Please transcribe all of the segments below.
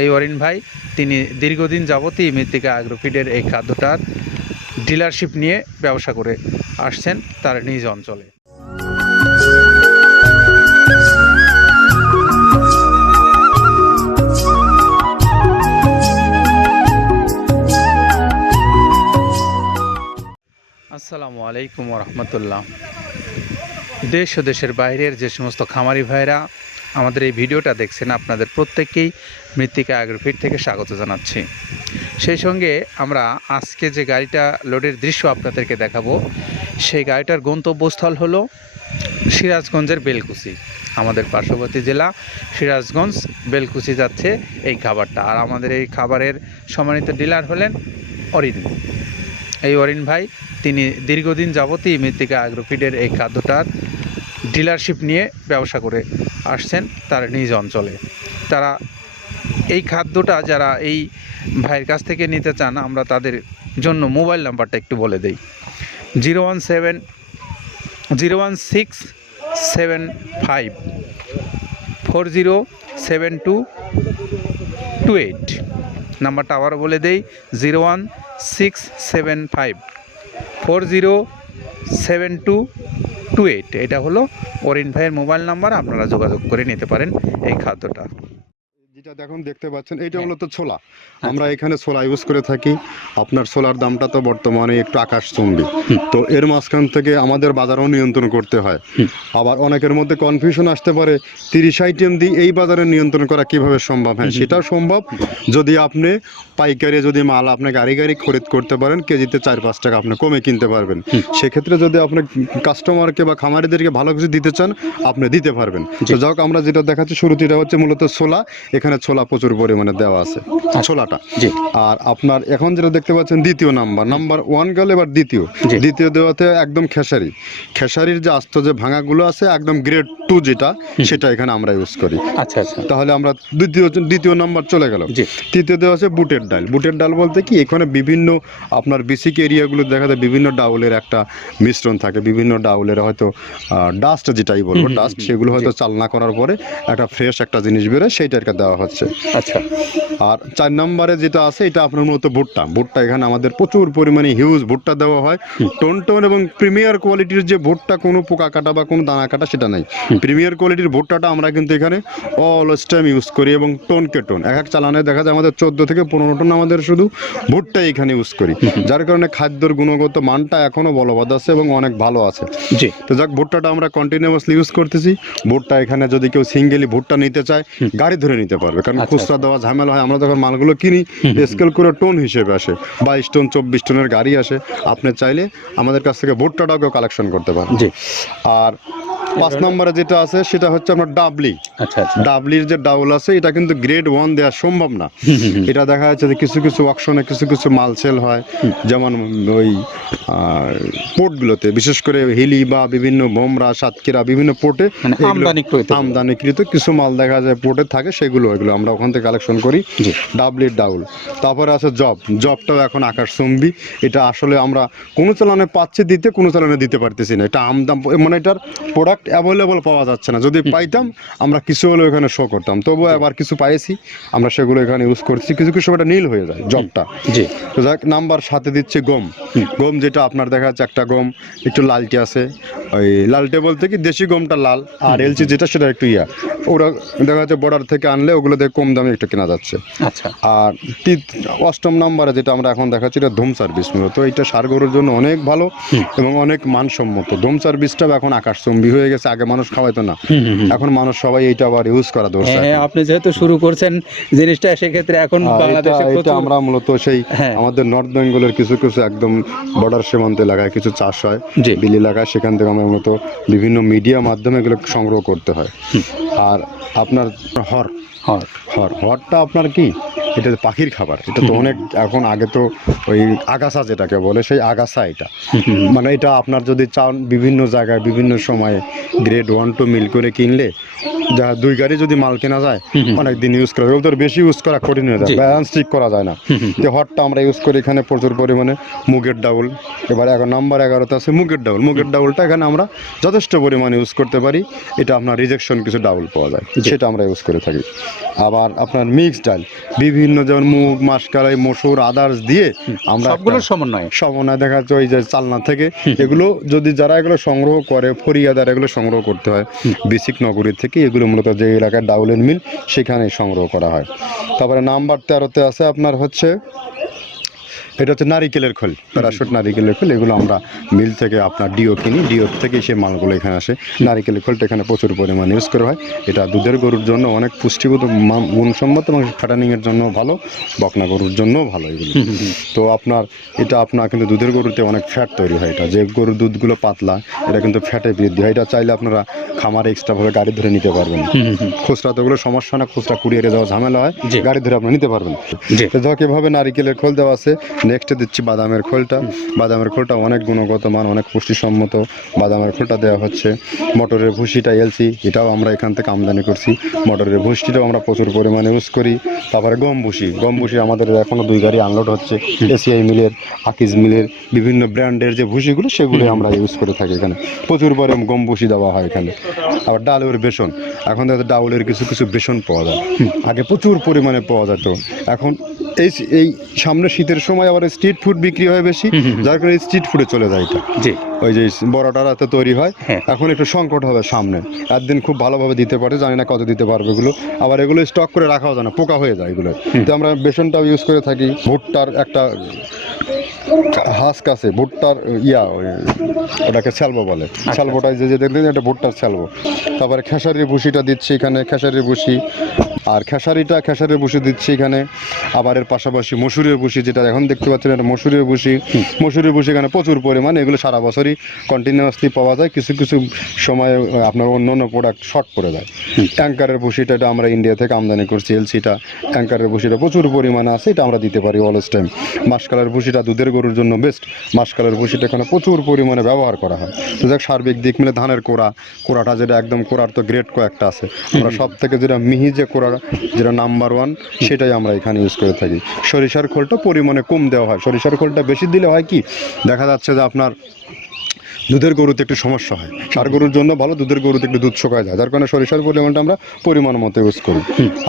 এই অরিন ভাই তিনি দীর্ঘদিন যাবতই মৃত্তিকা অ্যাগ্রোফিডের এই খাদ্যটার ডিলারশিপ নিয়ে ব্যবসা করে আসছেন তার নিজ অঞ্চলে। আসসালামু আলাইকুম রহমতুল্লাহ। দেশ ও দেশের বাইরের যে সমস্ত খামারি ভাইরা আমাদের এই ভিডিওটা দেখছেন, আপনাদের প্রত্যেককেই মৃত্তিকা অ্যাগ্রোফিড থেকে স্বাগত জানাচ্ছি। সেই সঙ্গে আমরা আজকে যে গাড়িটা লোডের দৃশ্য আপনাদেরকে দেখাবো, সেই গাড়িটার গন্তব্যস্থল হলো সিরাজগঞ্জের বেলকুচি। আমাদের পার্শ্ববর্তী জেলা সিরাজগঞ্জ বেলকুচি যাচ্ছে এই খাবারটা। আর আমাদের এই খাবারের সম্মানিত ডিলার হলেন অরিন। এই অরিন ভাই তিনি দীর্ঘদিন যাবতই মৃত্তিকা অ্যাগ্রোফিডের এই খাদ্যটার ডিলারশিপ নিয়ে ব্যবসা করে আসছেন তার নিজ অঞ্চলে। তারা এই খাদ্যটা যারা এই ভাইয়ের কাছ থেকে নিতে চান, আমরা তাদের জন্য মোবাইল নাম্বারটা একটু বলে দেই। 01705407228 নাম্বারটা আবার বলে দেই, 01675407228। এটা হলো অরিন ভাইয়ের মোবাইল নাম্বার, আপনারা যোগাযোগ করে নিতে পারেন এই খাদ্যটা। যেটা দেখুন দেখতে পাচ্ছেন, এইটা মূলত ছোলা। আমরা এখানে ছোলা ইউজ করে থাকি। আপনার ছোলার দামটা তো বর্তমানে একটু আকাশচুম্বী, তো এর মাঝখান থেকে আমাদের বাজারও নিয়ন্ত্রণ করতে হয়। আবার অনেকের মধ্যে কনফিউশন আসতে পারে 30 আইটেম দিয়ে এই বাজারে নিয়ন্ত্রণ করা কিভাবে সম্ভব। হ্যাঁ, সেটাও সম্ভব যদি আপনি পাইকারি যদি মাল আপনি গাড়ি খরিদ করতে পারেন, কেজিতে 4-5 টাকা আপনি কমে কিনতে পারবেন। সেক্ষেত্রে যদি আপনি কাস্টমারকে বা খামারিদেরকে ভালো কিছু দিতে চান, আপনি দিতে পারবেন। তো যাক, আমরা যেটা দেখাচ্ছি শুরুতে, এটা হচ্ছে মূলত ছোলা। এখানে ছোলা প্রচুর পরিমাণে দেওয়া আছে, ছোলাটা। আর আপনার এখন যেটা দেখতে পাচ্ছেন দ্বিতীয় নাম্বার 1 গেল, এবার দ্বিতীয় দেওয়াতে একদম খেসারির যে আস্ত যে ভাঙাগুলো আছে, একদম গ্রেড 2 যেটা, সেটা এখানে আমরা ইউজ করি। আচ্ছা, তাহলে আমরা দ্বিতীয় নাম্বার চলে গেল। তৃতীয় দেওয়া আছে বুটের ডাল বলতে কি, এখানে বিভিন্ন আপনার বেসিক এরিয়াগুলো দেখা যায় বিভিন্ন ডাউলের একটা মিশ্রণ থাকে, বিভিন্ন ডাউলের হয়তো ডাস্ট যেটাই বলবো ডাস্ট, সেগুলো হয়তো চালনা করার পরে একটা ফ্রেশ একটা জিনিস বেরোয়, সেইটাকে দেওয়া হচ্ছে। আচ্ছা, আর 4 নম্বরে যেটা আছে, এটা আপনার মূলত ভুট্টা। এখানে আমাদের প্রচুর পরিমাণে হিউজ ভুট্টা দেওয়া হয়। টোন এবং প্রিমিয়ার কোয়ালিটির যে ভুট্টা, কোনো পোকা কাটা বা কোনো দানা কাটা সেটা নাই। প্রিমিয়ার কোয়ালিটির ভুট্টাটা আমরা কিন্তু এখানে অলওয়েজ টাইম ইউজ করি, এবং টোনকে টোন এক চালানে দেখা যায় আমাদের 14 থেকে 15 টন আমাদের শুধু ভুট্টা এখানে ইউজ করি, যার কারণে খাদ্যর গুণগত মানটা এখনো বলবৎ আছে এবং অনেক ভালো আছে। জি, তো যাক, ভুট্টাটা আমরা কন্টিনিউয়াসলি ইউজ করতেছি। ভুট্টা এখানে যদি কেউ সিঙ্গেলি ভুট্টা নিতে চায়, গাড়ি ধরে নিতে পারবে, কারণ খুচরা দেওয়া ঝামেলা হয়। আমরা যখন মালগুলো কিনি, স্কেল করে টোন হিসেবে আসে, 22 টন 24 টনের গাড়ি আসে। আপনি চাইলে আমাদের কাছ থেকে ভুট্টাটাও কেউ কালেকশন করতে পারেন। জি, আর 5 নম্বরে যেটা আছে, সেটা হচ্ছে আপনার ডাবলি। ডাবলির যে ডাউল আছে, এটা কিন্তু গ্রেড 1 দেওয়া সম্ভব না। এটা দেখা যাচ্ছে যে কিছু অকশনে কিছু মাল সেল হয়, যেমন ওই পোর্টগুলোতে, বিশেষ করে হিলি বা বিভিন্ন বোমরা, সাতক্ষীরা, বিভিন্ন পোর্টে আমদানিকৃত কিছু মাল দেখা যায় পোর্টে থাকে, এগুলো আমরা ওখান থেকে কালেকশন করি। ডাবলির ডাউল। তারপরে আছে জবটাও এখন আকাশচুম্বী। এটা আসলে আমরা কোনো চালানে পাচ্ছি দিতে, কোনো চালানে দিতে পারতেছি না। এটা আমদাম, মানে এটার প্রোডাক্ট অ্যাভেলেবল পাওয়া যাচ্ছে না। যদি পাইতাম, আমরা কিছু হলেও এখানে শো করতাম। তবুও আবার কিছু পাইছি, আমরা সেগুলো এখানে ইউজ করছি। কিছু এটা নীল হয়ে যায় জবটা। জি, তো যাক, নাম্বার 7 দিচ্ছে গম, যেটা আপনার দেখা যাচ্ছে একটা গম একটু লালটে আছে। ওই লালটে বলতে কি, দেশি গমটা লাল, আর এলচি যেটা সেটা একটু ওরা দেখা যাচ্ছে বর্ডার থেকে আনলে ওগুলো দিয়ে কম দামে একটু কেনা যাচ্ছে। আচ্ছা, আর 8ম নম্বরে যেটা আমরা এখন দেখাচ্ছি, এটা ধুম সার্ভিস। মূলত এটা ষাঁড় গরুর জন্য অনেক ভালো এবং অনেক মানসম্মত। ধুম সার্ভিসটাও এখন আকাশচুম্বী হয়ে গেছে। আগে মানুষ খাওয়াইতো না, এখন মানুষ সবাই এইটা আবার ইউজ করা দরকার। আপনি যেহেতু শুরু করছেন জিনিসটা, সেক্ষেত্রে এখন বাংলাদেশে এটা আমরা মূলত সেই আমাদের নর্থ বেঙ্গলের কিছু একদম বর্ডার সীমান্ত এলাকায় কিছু চাষ হয়, বিল এলাকায়, সেখান থেকে আমরা মূলত বিভিন্ন মিডিয়া মাধ্যমে এগুলো সংগ্রহ করতে হয়। আর আপনার হরটা আপনার কি এটা তো পাখির খাবার, এটা তো অনেক এখন আগে তো ওই আগাছা যেটাকে বলে সেই আগাছা এটা, মানে এটা আপনার যদি চান বিভিন্ন জায়গায় বিভিন্ন সময়ে গ্রেড 1-2 মিল করে কিনলে যা 2 গাড়ি যদি মাল কেনা যায় অনেক দিন ইউজ করা যায়, ওদের বেশি ইউজ করা কঠিন হয়ে যায়, জি। ব্যালেন্স ঠিক করা যায় না। যে হটটা আমরা ইউজ করি এখানে প্রচুর পরিমাণে মুগের ডাউল, এবার নাম্বার 11তে আছে মুগের ডাউল, মুগের ডাউলটা এখানে আমরা যথেষ্ট পরিমাণে ইউজ করতে পারি, এটা আপনার রিজেকশন কিছু ডাউল পাওয়া যায় সেটা আমরা ইউজ করে থাকি। আবার আপনার মিক্স ডাল বিভিন্ন যেমন মুগ, মাসকলাই, মসুর, আদার্স দিয়ে আমরা সবগুলোর সমন্বয়। সমন্বয় দেখা যাচ্ছে ওই যে চালনা থেকে এগুলো যদি যারা এগুলো সংগ্রহ করে ফরিয়াদার এগুলো সংগ্রহ করতে হয় বিসিক নগরী থেকে, এগুলো মূলত যে এলাকায় ডাউলের মিল সেখানে সংগ্রহ করা হয়। তারপরে নাম্বার 13তে আছে আপনার হচ্ছে এটা হচ্ছে নারিকেলের খোল, প্যারাশুট নারিকেলের খোল, এগুলো আমরা মিল থেকে আপনার ডিও কিনি, ডিও থেকে সেই মালগুলো এখানে আসে। নারিকেলের খোলটা এখানে প্রচুর পরিমাণে ইউজ করা হয়, এটা দুধের গরুর জন্য অনেক পুষ্টিগত গুণসম্মত এবং ফ্যাটানিংয়ের জন্য ভালো, বকনা গরুর জন্যও ভালো এগুলো। তো আপনার এটা আপনার কিন্তু দুধের গরুতে অনেক ফ্যাট তৈরি হয়, এটা যে গরুর দুধগুলো পাতলা এটা কিন্তু ফ্যাটে বৃদ্ধি হয়, এটা চাইলে আপনারা খামারে এক্সট্রাভাবে গাড়ি ধরে নিতে পারবেন, খুচরা তো ওগুলো সমস্যা না, খুচরা কুরিয়ারে যাওয়া ঝামেলা হয়, জি। গাড়ি ধরে আপনি নিতে পারবেন। জি। তো যাক এভাবে নারিকেলের খোল দেওয়া আছে। নেক্সটে দিচ্ছি বাদামের খোলটা, বাদামের খোলটা অনেক গুণগত মান, অনেক পুষ্টিসম্মত বাদামের খোলটা দেওয়া হচ্ছে। মটরের ভুসিটা এলসি, এটাও আমরা এখান থেকে আমদানি করছি, মটরের ভুসিটাও আমরা প্রচুর পরিমাণে ইউজ করি। তারপরে গম ভুসি, গম ভুসি আমাদের এখনও 2 গাড়ি আনলোড হচ্ছে, এসিআই মিলের, আকিজ মিলের বিভিন্ন ব্র্যান্ডের যে ভুসিগুলো সেগুলো আমরা ইউজ করে থাকি এখানে, প্রচুর পরিমাণে গম ভুসি দেওয়া হয় এখানে। আবার ডালের বেসন, এখন দেখা ডাউলের কিছু কিছু বেসন পাওয়া যায়, আগে প্রচুর পরিমাণে পাওয়া যেত, এখন এই সামনে শীতের সময় আবার স্ট্রিট ফুড বিক্রি হয় বেশি, যার কারণে স্ট্রিট ফুডে চলে যায় এটা। জি। ওই যে বড়টা রাতে তৈরি হয়, হ্যাঁ। এখন একটু সংকট হবে সামনে, একদিন খুব ভালোভাবে দিতে পারে, জানি না কত দিতে পারবে এগুলো, আবার এগুলো স্টক করে রাখাও যায় না, পোকা হয়ে যায় এগুলো। তো আমরা বেসনটাও ইউজ করে থাকি। ভুট্টার একটা হাস্ক আছে, ভুট্টার ওটাকে স্যালবো বলে, স্যালবোটাই যে দেখলেন এটা ভুট্টার স্যালবো। তারপরে খেসারির ভুসিটা দিচ্ছি এখানে, খেসারির ভুসি, আর খেসারির ভুসি দিচ্ছি এখানে। আবার এর পাশাপাশি মসুরের ভুসি, যেটা এখন দেখতে পাচ্ছেন এটা মসুরের ভুসি, মসুরের ভুসি এখানে প্রচুর পরিমাণে, এগুলো সারা বছরই কন্টিনিউয়াসলি পাওয়া যায়, কিছু কিছু সময় আপনার অন্য অন্য প্রোডাক্ট শর্ট পড়ে যায়। ট্যাঙ্কারের ভুসিটা এটা আমরা ইন্ডিয়া থেকে আমদানি করছি, এলসিটা ট্যাঙ্কারের ভুসিটা প্রচুর পরিমাণে আছে, এটা আমরা দিতে পারি অলওয়েজ টাইম। মাসকালের ভুসিটা দুধের গরুর জন্য বেস্ট, মাসকালের ভুসিটা এখানে প্রচুর পরিমাণে ব্যবহার করা হয়। তো যাক সার্বিক দিক মিলে ধানের কোড়াটা যেটা একদম কোড়ার তো গ্রেড কয়েকটা আছে, আমরা সব থেকে যেটা মিহি যে কোড়া যেটা নাম্বার 1 সেটাই আমরা এখানে ইউজ করে থাকি। সরিষার খোলটা পরিমাণে কম দেওয়া হয়, সরিষার খোলটা বেশি দিলে হয় কি দেখা যাচ্ছে যে আপনার দুধের গরুতে একটু সমস্যা হয়, ষাঁড় গরুর জন্য ভালো, দুধের গরুতে একটু দুধ শুকায় যায়, যার কারণে সরিষার পরিমাণটা আমরা পরিমাণ মতো ইউজ করি।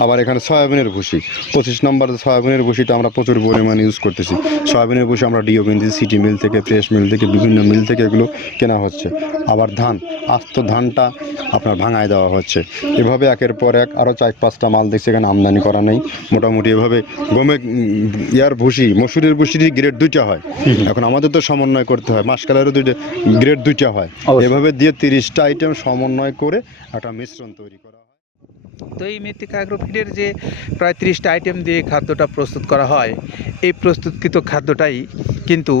আবার এখানে সয়াবিনের ভুসি 25 নম্বর সয়াবিনের ভুসিটা আমরা প্রচুর পরিমাণে ইউজ করতেছি। সয়াবিনের ভুসি আমরা ডিও কিনছি সিটি মিল থেকে, ফ্রেশ মিল থেকে, বিভিন্ন মিল থেকে এগুলো কেনা হচ্ছে। আবার ধান, আস্ত ধানটা আপনার ভাঙায় দেওয়া হচ্ছে। এভাবে একের পর এক আরও 4-5টা মাল দেখছি এখানে আমদানি করা নেই। মোটামুটি এভাবে গমে ভুসি, মসুরের ভুসিরই গ্রেড 2টা হয়, এখন আমাদের তো সমন্বয় করতে হয়, মাসকালেরও গ্রেড 2টা হয়, এভাবে দিয়ে 30টা আইটেম সমন্বয় করে একটা মিশ্রণ তৈরি করা হয়। তো এই মৃত্তিকা অ্যাগ্রোফিডের যে প্রায় 30টা আইটেম দিয়ে খাদ্যটা প্রস্তুত করা হয়, এই প্রস্তুতকৃত খাদ্যটাই কিন্তু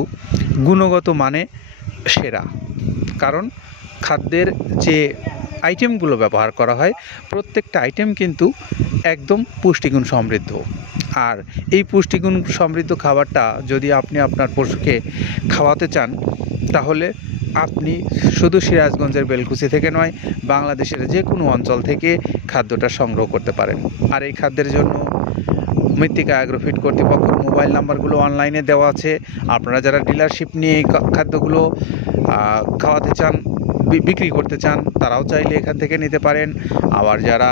গুণগত মানে সেরা, কারণ খাদ্যের যে আইটেমগুলো ব্যবহার করা হয় প্রত্যেকটা আইটেম কিন্তু একদম পুষ্টিগুণ সমৃদ্ধ। আর এই পুষ্টিগুণ সমৃদ্ধ খাবারটা যদি আপনি আপনার পশুকে খাওয়াতে চান, তাহলে আপনি শুধু সিরাজগঞ্জের বেলকুচি থেকে নয়, বাংলাদেশের যে কোনো অঞ্চল থেকে খাদ্যটা সংগ্রহ করতে পারেন। আর এই খাদ্যের জন্য মৃত্তিকা অ্যাগ্রোফিড কর্তৃপক্ষের মোবাইল নাম্বারগুলো অনলাইনে দেওয়া আছে। আপনারা যারা ডিলারশিপ নিয়ে এই খাদ্যগুলো খাওয়াতে চান, বিক্রি করতে চান, তারাও চাইলে এখান থেকে নিতে পারেন। আবার যারা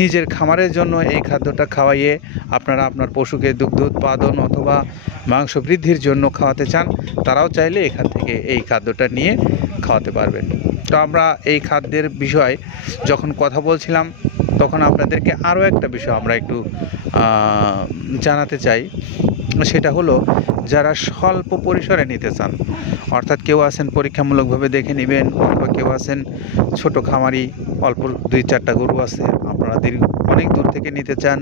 নিজের খামারের জন্য এই খাদ্যটা খাওয়াইয়ে আপনারা আপনার পশুকে দুগ্ধ উৎপাদন অথবা মাংস বৃদ্ধির জন্য খাওয়াতে চান, তারাও চাইলে এখান থেকে এই খাদ্যটা নিয়ে খাওয়াতে পারবেন। তো আমরা এই খাদ্যের বিষয় যখন কথা বলছিলাম, তখন আপনাদেরকে আরও একটা বিষয় আমরা একটু জানাতে চাই, সেটা হলো যারা স্বল্প পরিসরে নিতে চান, অর্থাৎ কেউ আছেন পরীক্ষামূলকভাবে দেখে নেবেন, অথবা কেউ আছেন ছোট খামারি, অল্প 2-4টা গরু আছে, আপনারা অনেক দূর থেকে নিতে চান,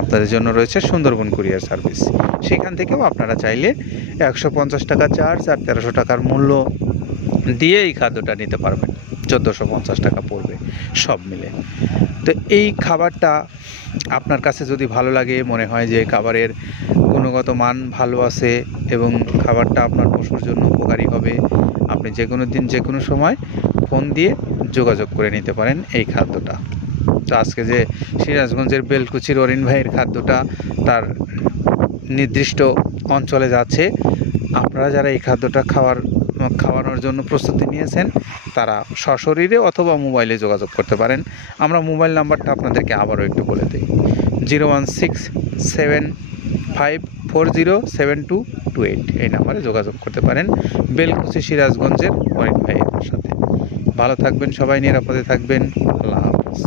আপনাদের জন্য রয়েছে সুন্দরবন কুরিয়ার সার্ভিস। সেখান থেকেও আপনারা চাইলে 150 টাকা চার্জ আর 1300 টাকার মূল্য দিয়ে এই খাদ্যটা নিতে পারবেন। 1450 টাকা পড়বে সব মিলে। তো এই খাবারটা আপনার কাছে যদি ভালো লাগে, মনে হয় যে খাবারের গুণগত মান ভালো আছে এবং খাবারটা আপনার পশুর জন্য উপকারী হবে, আপনি যে কোনো দিন যে কোনো সময় ফোন দিয়ে যোগাযোগ করে নিতে পারেন এই খাদ্যটা। তো আজকে যে সিরাজগঞ্জের বেলকুচির অরিন ভাইয়ের খাদ্যটা তার নির্দিষ্ট অঞ্চলে যাচ্ছে, আপনারা যারা এই খাদ্যটা খাওয়ানোর জন্য প্রস্তুতি নিয়েছেন তারা সশরীরে অথবা মোবাইলে যোগাযোগ করতে পারেন। আমরা মোবাইল নাম্বারটা আপনাদেরকে আবারও একটু বলে দিই, 01675407228 এই নাম্বারে যোগাযোগ করতে পারেন বেলকুচি সিরাজগঞ্জের অরিন ভাইয়ের সাথে। ভালো থাকবেন সবাই, নিরাপদে থাকবেন। আল্লাহ হাফেজ।